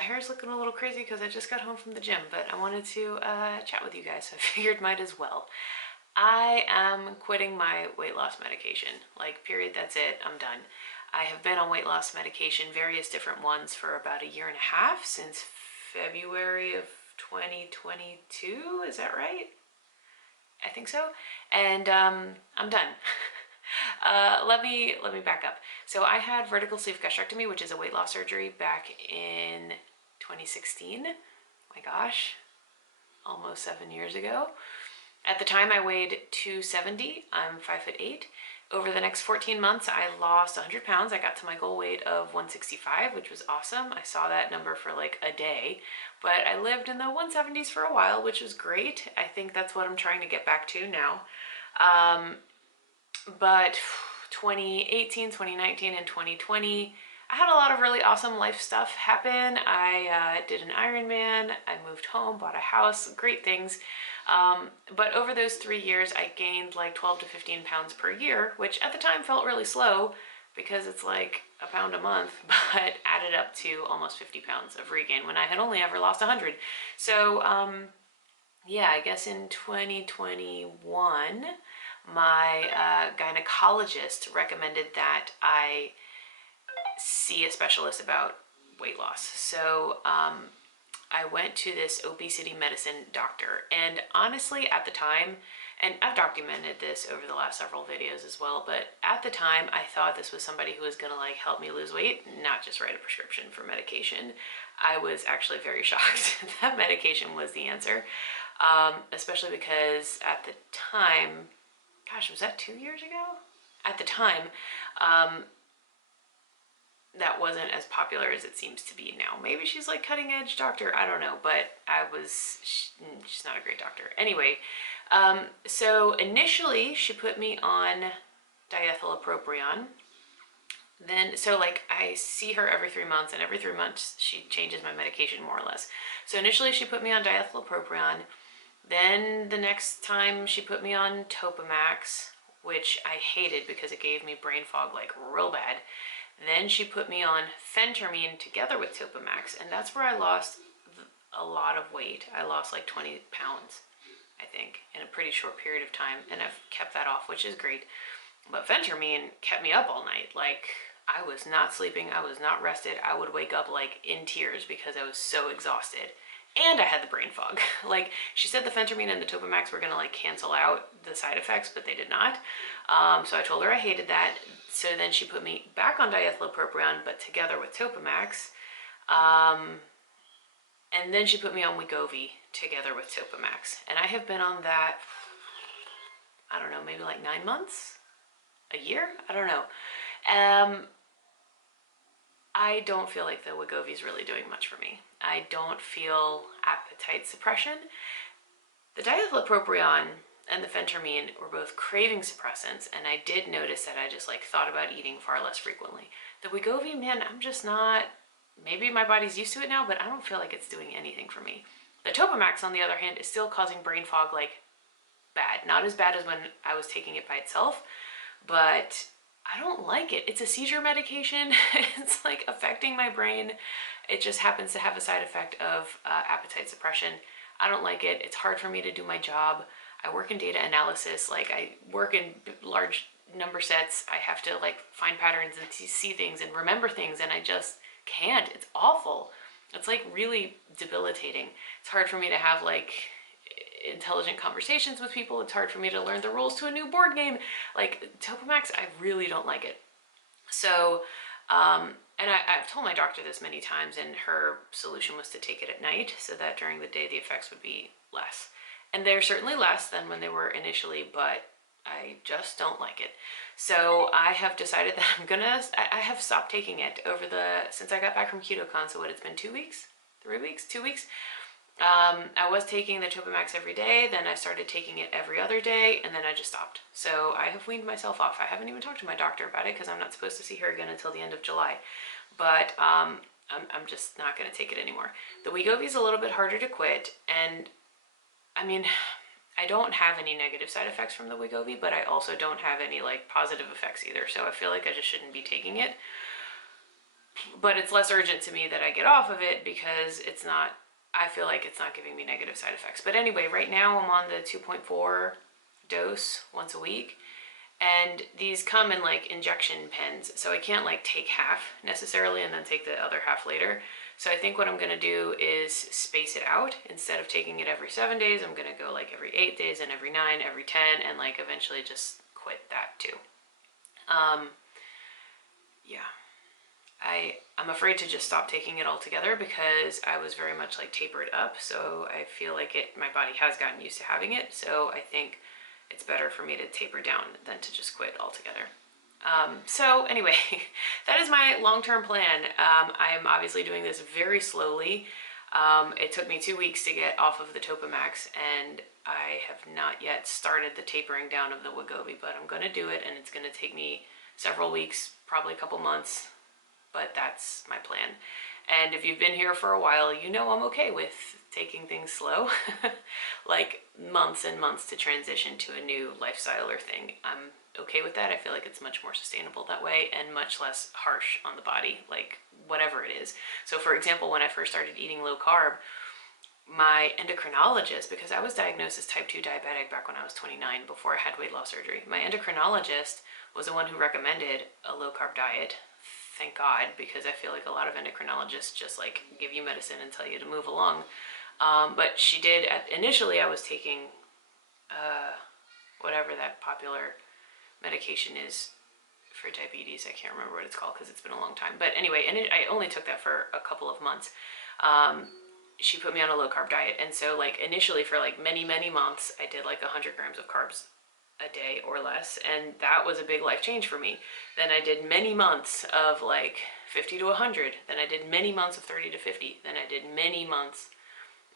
hair's looking a little crazy because I just got home from the gym, but I wanted to chat with you guys, so I figured might as well. I am quitting my weight loss medication. Like, period, that's it, I'm done. I have been on weight loss medication, various different ones, for about a year and a half, since February of 2022, is that right? I think so. And I'm done. Let me back up. So I had vertical sleeve gastrectomy, which is a weight loss surgery, back in 2016. My gosh, almost 7 years ago. At the time I weighed 270. I'm 5'8". Over the next 14 months, I lost 100 pounds. I got to my goal weight of 165, which was awesome. I saw that number for like a day, but I lived in the 170s for a while, which was great. I think that's what I'm trying to get back to now. But 2018, 2019, and 2020, I had a lot of really awesome life stuff happen. I did an Ironman, I moved home, bought a house, great things. But over those 3 years, I gained like 12 to 15 pounds per year, which at the time felt really slow because it's like a pound a month, but added up to almost 50 pounds of regain when I had only ever lost 100. So yeah, I guess in 2021, my gynecologist recommended that I see a specialist about weight loss. So I went to this obesity medicine doctor, and honestly at the time, and I've documented this over the last several videos as well, but at the time I thought this was somebody who was gonna like help me lose weight, not just write a prescription for medication. I was actually very shocked that medication was the answer, especially because at the time, gosh, was that 2 years ago? At the time, that wasn't as popular as it seems to be now. Maybe she's like cutting edge doctor, I don't know, but she's not a great doctor. Anyway, so initially she put me on diethyl. Then, so like I see her every 3 months, and every 3 months she changes my medication more or less. So initially she put me on diethyl. Then the next time she put me on Topamax, which I hated because it gave me brain fog like real bad. Then she put me on phentermine together with Topamax, and that's where I lost a lot of weight. I lost like 20 pounds, I think, in a pretty short period of time, and I've kept that off, which is great. But phentermine kept me up all night. Like, I was not sleeping, I was not rested. I would wake up like in tears because I was so exhausted. And I had the brain fog. Like, she said the phentermine and the Topamax were gonna like cancel out the side effects, but they did not. So I told her I hated that. So then she put me back on diethyl, but together with Topamax. And then she put me on Wegovy together with Topamax. And I have been on that, I don't know, maybe like 9 months? A year? I don't know. I don't feel like the Wegovy is really doing much for me. I don't feel appetite suppression. The diethylpropion and the phentermine were both craving suppressants, and I did notice that I just like thought about eating far less frequently. The Wegovy, man, I'm just not, maybe my body's used to it now, but I don't feel like it's doing anything for me. The Topamax, on the other hand, is still causing brain fog like bad. Not as bad as when I was taking it by itself, but I don't like it. It's a seizure medication. It's like affecting my brain. It just happens to have a side effect of appetite suppression. I don't like it. It's hard for me to do my job. I work in data analysis. Like, I work in large number sets. I have to like find patterns and see things and remember things, and I just can't. It's awful. It's like really debilitating. It's hard for me to have like intelligent conversations with people. It's hard for me to learn the rules to a new board game. Like, Topamax, I really don't like it. So, and I've told my doctor this many times, and her solution was to take it at night so that during the day the effects would be less. And they're certainly less than when they were initially, but I just don't like it. So I have decided that I have stopped taking it since I got back from KetoCon. So what, it's been 2 weeks? 3 weeks? 2 weeks? I was taking the Topamax every day, then I started taking it every other day, and then I just stopped. So I have weaned myself off. I haven't even talked to my doctor about it because I'm not supposed to see her again until the end of July. But I'm just not going to take it anymore. The Wegovy is a little bit harder to quit, and I mean, I don't have any negative side effects from the Wegovy, but I also don't have any like positive effects either. So I feel like I just shouldn't be taking it. but it's less urgent to me that I get off of it because it's not, I feel like it's not giving me negative side effects. But anyway, right now I'm on the 2.4 dose once a week. And these come in like injection pens, so I can't like take half necessarily and then take the other half later. So I think what I'm gonna do is space it out. Instead of taking it every 7 days, I'm gonna go like every 8 days and every 9, every 10, and like eventually just quit that too. Yeah. I'm afraid to just stop taking it altogether because I was very much like tapered up, so I feel like my body has gotten used to having it, so I think it's better for me to taper down than to just quit altogether. So anyway, that is my long-term plan. I'm obviously doing this very slowly. It took me 2 weeks to get off of the Topamax, and I have not yet started the tapering down of the Wegovy, but I'm going to do it, and it's going to take me several weeks, probably a couple months, but that's my plan. And if you've been here for a while, you know I'm okay with taking things slow, like months and months to transition to a new lifestyle or thing. I'm okay with that. I feel like it's much more sustainable that way and much less harsh on the body, like whatever it is. So for example, when I first started eating low carb, my endocrinologist, because I was diagnosed as type 2 diabetic back when I was 29 before I had weight loss surgery, my endocrinologist was the one who recommended a low carb diet. Thank God, because I feel like a lot of endocrinologists just like give you medicine and tell you to move along. But she did, initially I was taking whatever that popular medication is for diabetes. I can't remember what it's called because it's been a long time. But anyway, and I only took that for a couple of months. She put me on a low carb diet. And so like initially for like many, many months, I did like 100 grams of carbs a day or less, and that was a big life change for me. Then I did many months of like 50 to 100, then I did many months of 30 to 50, then I did many months,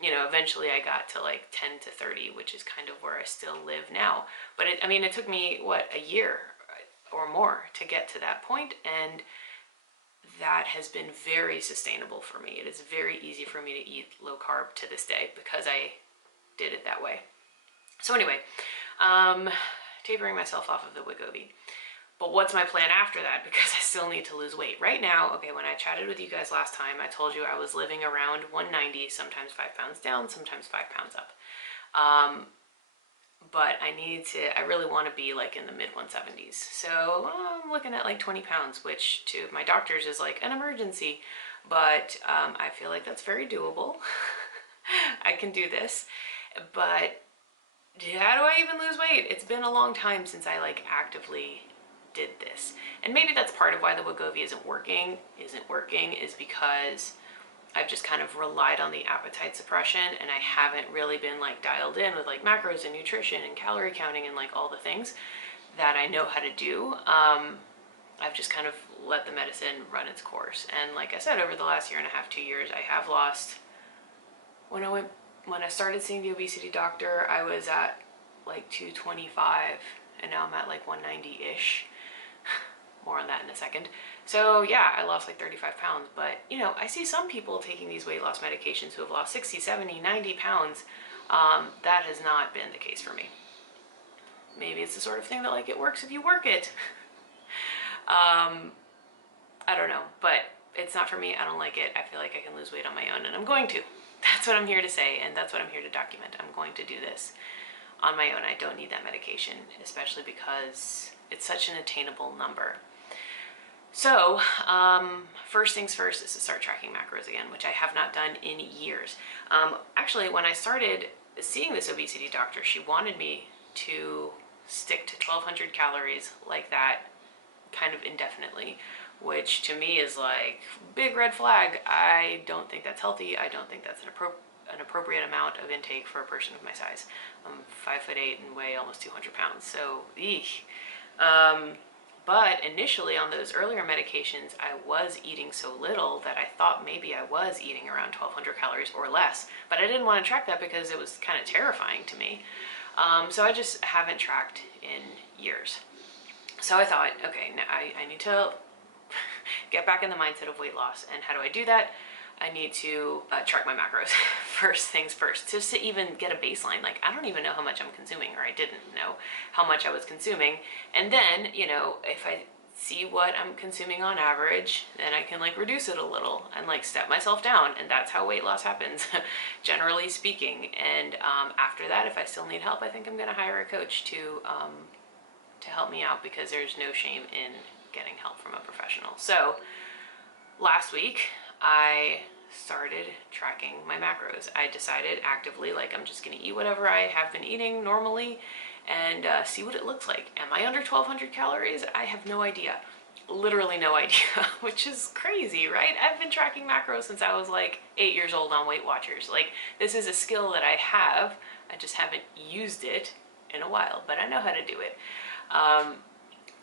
you know, eventually I got to like 10 to 30, which is kind of where I still live now. But I mean, it took me, what, a year or more to get to that point, and that has been very sustainable for me. It is very easy for me to eat low carb to this day because I did it that way. So anyway, tapering myself off of the Wegovy. But what's my plan after that? Because I still need to lose weight. Right now, okay, when I chatted with you guys last time, I told you I was living around 190, sometimes 5 pounds down, sometimes 5 pounds up. But I really want to be like in the mid 170s. So I'm looking at like 20 pounds, which to my doctors is like an emergency. But I feel like that's very doable. I can do this. But how do I even lose weight? It's been a long time since I like actively did this. And maybe that's part of why the Wegovy isn't working is because I've just kind of relied on the appetite suppression, and I haven't really been like dialed in with like macros and nutrition and calorie counting and like all the things that I know how to do. I've just kind of let the medicine run its course. And like I said, over the last year and a half, 2 years, I have lost. When I started seeing the obesity doctor, I was at like 225, and now I'm at like 190-ish. More on that in a second. So yeah, I lost like 35 pounds, but you know, I see some people taking these weight loss medications who have lost 60, 70, 90 pounds. That has not been the case for me. Maybe it's the sort of thing that like it works if you work it. I don't know, but it's not for me. I don't like it. I feel like I can lose weight on my own, and I'm going to. That's what I'm here to say, and that's what I'm here to document. I'm going to do this on my own. I don't need that medication, especially because it's such an attainable number. So, first things first is to start tracking macros again, which I have not done in years. Actually, when I started seeing this obesity doctor, she wanted me to stick to 1,200 calories like that kind of indefinitely, which to me is like big red flag. I don't think that's healthy. I don't think that's an appropriate amount of intake for a person of my size. I'm 5'8" and weigh almost 200 pounds, so eek. But initially on those earlier medications, I was eating so little that I thought maybe I was eating around 1,200 calories or less, but I didn't want to track that because it was kind of terrifying to me. So I just haven't tracked in years. So I thought, okay, now I need to get back in the mindset of weight loss. And how do I do that? I need to track my macros first things first, just to even get a baseline. Like, I don't even know how much I'm consuming, or I didn't know how much I was consuming. And then, you know, if I see what I'm consuming on average, then I can like reduce it a little and like step myself down, and that's how weight loss happens, generally speaking. And after that, if I still need help, I think I'm gonna hire a coach to help me out, because there's no shame in getting help from a professional. So last week I started tracking my macros. I decided actively, like, I'm just gonna eat whatever I have been eating normally and see what it looks like. Am I under 1,200 calories? I have no idea. Literally no idea, which is crazy, right? I've been tracking macros since I was like 8 years old on Weight Watchers. Like, this is a skill that I have. I just haven't used it in a while, but I know how to do it.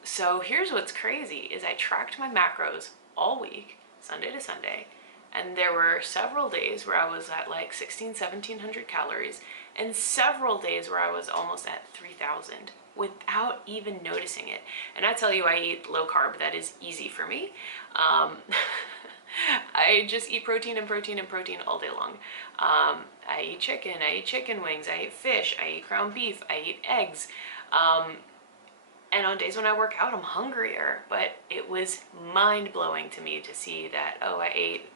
So here's what's crazy is I tracked my macros all week, Sunday to Sunday, and there were several days where I was at like 1,700 calories, and several days where I was almost at 3,000 without even noticing it. And I tell you, I eat low carb. That is easy for me. I just eat protein and protein and protein all day long. I eat chicken, I eat chicken wings, I eat fish, I eat ground beef, I eat eggs. And on days when I work out, I'm hungrier, but it was mind-blowing to me to see that, oh, I ate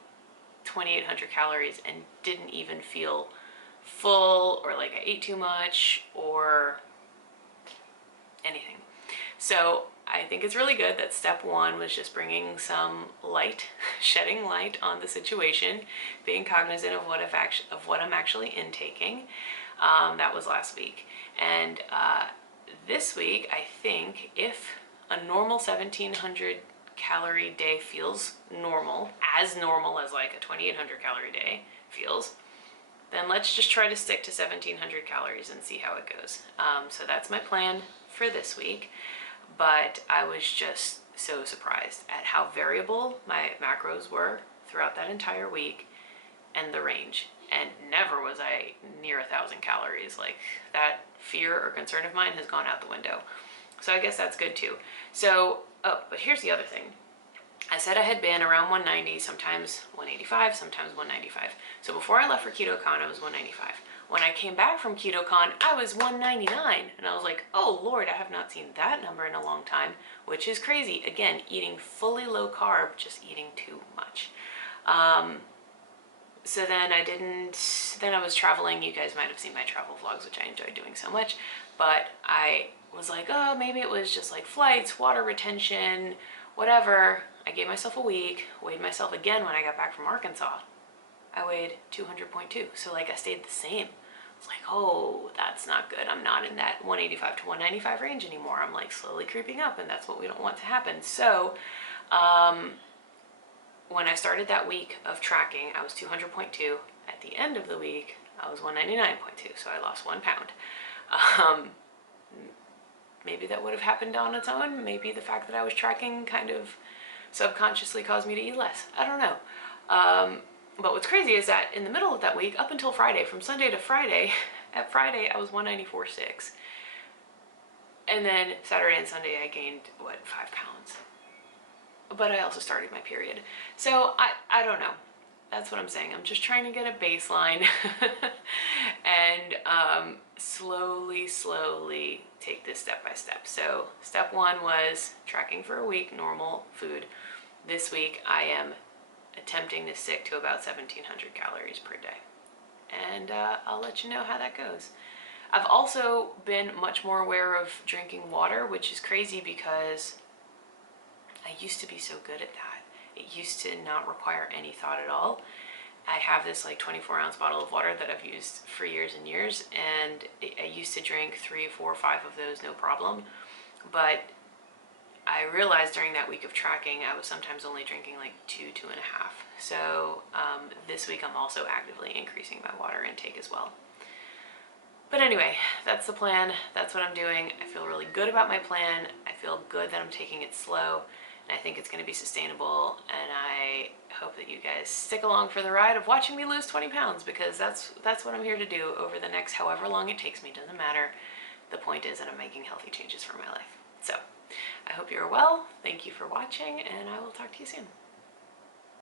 2,800 calories and didn't even feel full, or like I ate too much or anything. So I think it's really good that step one was just bringing some light, shedding light on the situation, being cognizant of what I'm actually intaking. That was last week. And this week, I think if a normal 1,700 calorie day feels normal as like a 2,800 calorie day feels, then let's just try to stick to 1,700 calories and see how it goes. So that's my plan for this week. But I was just so surprised at how variable my macros were throughout that entire week and the range. And never was I near 1,000 calories. Like, that fear or concern of mine has gone out the window. So I guess that's good too. So, oh, but here's the other thing. I said I had been around 190, sometimes 185, sometimes 195. So before I left for KetoCon, I was 195. When I came back from KetoCon, I was 199. And I was like, oh Lord, I have not seen that number in a long time, which is crazy. Again, eating fully low carb, just eating too much. So then I was traveling. You guys might have seen my travel vlogs, which I enjoyed doing so much, but I was like, oh, maybe it was just like flights, water retention, whatever. I gave myself a week, weighed myself again when I got back from Arkansas. I weighed 200.2, so like I stayed the same. It's like, oh, that's not good. I'm not in that 185 to 195 range anymore. I'm like slowly creeping up, and that's what we don't want to happen. So, when I started that week of tracking, I was 200.2. At the end of the week, I was 199.2, so I lost 1 pound. Maybe that would have happened on its own. Maybe the fact that I was tracking kind of subconsciously caused me to eat less. I don't know. But what's crazy is that in the middle of that week, up until Friday, from Sunday to Friday, at Friday I was 194.6. And then Saturday and Sunday I gained, 5 pounds. But I also started my period. So I don't know. That's what I'm saying. I'm just trying to get a baseline and slowly take this step by step. So step one was tracking for a week, normal food. This week I am attempting to stick to about 1,700 calories per day. And I'll let you know how that goes. I've also been much more aware of drinking water, which is crazy because I used to be so good at that. It used to not require any thought at all. I have this like 24-ounce bottle of water that I've used for years and years, and I used to drink 3, 4, 5 of those no problem. But I realized during that week of tracking, I was sometimes only drinking like 2, 2.5. So this week I'm also actively increasing my water intake as well. But anyway, that's the plan. That's what I'm doing. I feel really good about my plan. I feel good that I'm taking it slow. And I think it's going to be sustainable, and I hope that you guys stick along for the ride of watching me lose 20 pounds, because that's what I'm here to do over the next however long it takes me. Doesn't matter. The point is that I'm making healthy changes for my life. So I hope you're well. Thank you for watching, and I will talk to you soon.